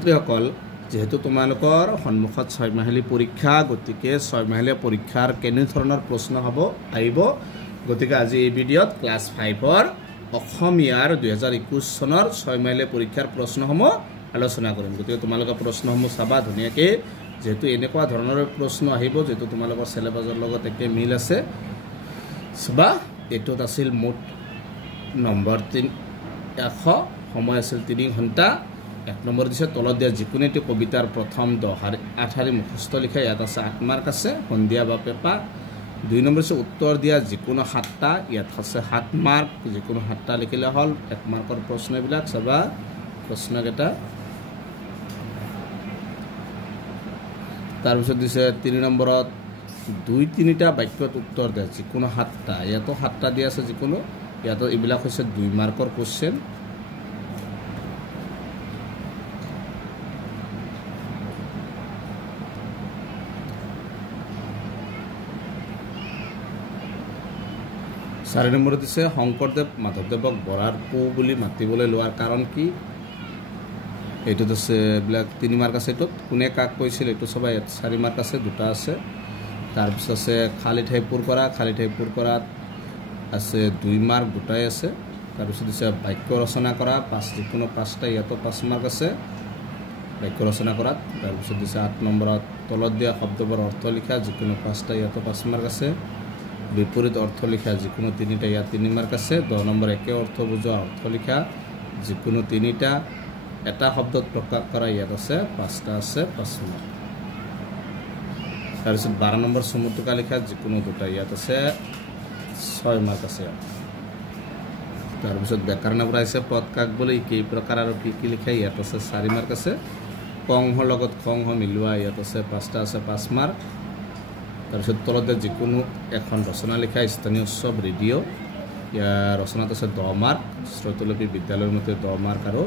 ছাত্ৰীসকল যেহেতু তোমালোকৰ সন্মুখত 6 মাহিলী পৰীক্ষা গতিকে 6 মাহিলী পৰীক্ষাৰ কেনে ধৰণৰ প্ৰশ্ন হ'ব আহিব গতিকে আজি এই ভিডিঅ'ত ক্লাছ 5ৰ অসমীয়াৰ 2021 চনৰ 6 মাহিলী পৰীক্ষাৰ প্ৰশ্নসমূহ আলোচনা কৰিম গতিকে তোমালোকৰ প্ৰশ্নসমূহ চাবা ধুনীয়াকৈ যেহেতু এনেকুৱা ধৰণৰ প্ৰশ্ন আহিব যেহেতু তোমালোকৰ সিলেবাছৰ লগত একে মিল আছে চাবা এটোত আছিল মুঠ নম্বৰ 100 সময় আছিল 3 ঘণ্টা 1 নম্বৰ দিছে তলত দিয়া যিকোনো এটি কবিতাৰ প্ৰথম 8 শাৰী মুখস্থ লিখা ইয়াত আছে 8 মাৰ্ক আছে সন্ধিয়া বা পেপা 2 নম্বৰ আছে উত্তৰ দিয়া যিকোনো 7টা ইয়াত আছে 7 মাৰ্ক যিকোনো 7টা লিখিলে হল 1 মাৰ্কৰ প্ৰশ্নবিলাক চাবা প্ৰশ্নকেইটা তাৰ পিছত দিছে 3 নম্বৰত 2-3টা বাক্যত উত্তৰ দিয়া যিকোনো 7টা ইয়াতো 7টা দিয়া আছে যিকোনো ইয়াতো এইবিলাক হৈছে 2 মাৰ্কৰ কোশ্চেন চাৰি নম্বৰ দিছে শংকৰদেৱ মাধৱদেৱক বৰাৰ পু বুলি মাতিবলৈ লোৱাৰ কাৰণ কি এইটোত আছে ব্ল্যাক 3 মাৰ্ক আছে এটোত কোনে কাক কৈছিল এটো সবাই 4 মাৰ্ক আছে দুটা আছে তাৰ পিছত আছে খালি ঠাই পূৰ কৰাত আছে 2 মাৰ্ক দুটাই আছে তাৰ পিছত দিছে বাক্য ৰচনা কৰা যিকোনো 5টা ইয়াতো 5 মাৰ্ক আছে বাক্য ৰচনা কৰাত তাৰ পিছত দিছে 8 নম্বৰত তলত দিয়া শব্দৰ অৰ্থ লিখা যিকোনো 5টা ইয়াতো 5 মাৰ্ক আছে বিপৰীত অৰ্থ লিখা যিকোনো 3টা ইয়াত 3 মাৰ্ক আছে 10 নম্বৰ একে অৰ্থ বুজোৱা অৰ্থ লিখা যিকোনো 3টা এটা শব্দত প্ৰকাশ কৰা ইয়াত আছে 5টা আছে 5 মাৰ্ক তাৰ পিছত 12 নম্বৰ সমতুকা লিখা যিকোনো দুটা ইয়াত আছে 6 মাৰ্ক আছে তাৰ পিছত ব্যাকৰণৰ পৰা আছে পদ কাক বুলি কি প্ৰকাৰ আৰু কি লিখা ইয়াত আছে 4 মাৰ্ক আছে কংহৰ লগত খংহ মিলোৱা ইয়াত আছে 5টা আছে 5 মাৰ্ক তাৰ পিছত তলতে যিকোনো এখন ৰচনা লিখা স্থানীয় উৎসৱ ৰেডিঅ' ইয়াৰ ৰচনাত আছে 10 মাৰ্ক শ্ৰোতলিপি বিদ্যালয়ৰ মতে 10 মাৰ্ক আৰু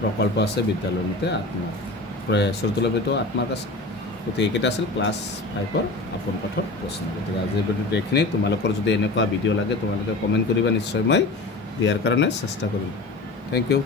প্ৰকল্প আছে বিদ্যালয়ৰ মতে 8 মাৰ্ক শ্ৰোতলিপিটো 8 মাৰ্ক আছে গতিকে এইকেইটা আছিল ক্লাছ 5ৰ আপোন পাঠৰ প্ৰশ্ন গতিকে আজিৰ ভিডিঅ'টো এইখিনি তোমালোকৰ যদি এনেকুৱা ভিডিঅ' লাগে তোমালোকে কমেণ্ট কৰিবা নিশ্চয় মই দিয়াৰ কাৰণে চেষ্টা কৰিম থেংক ইউ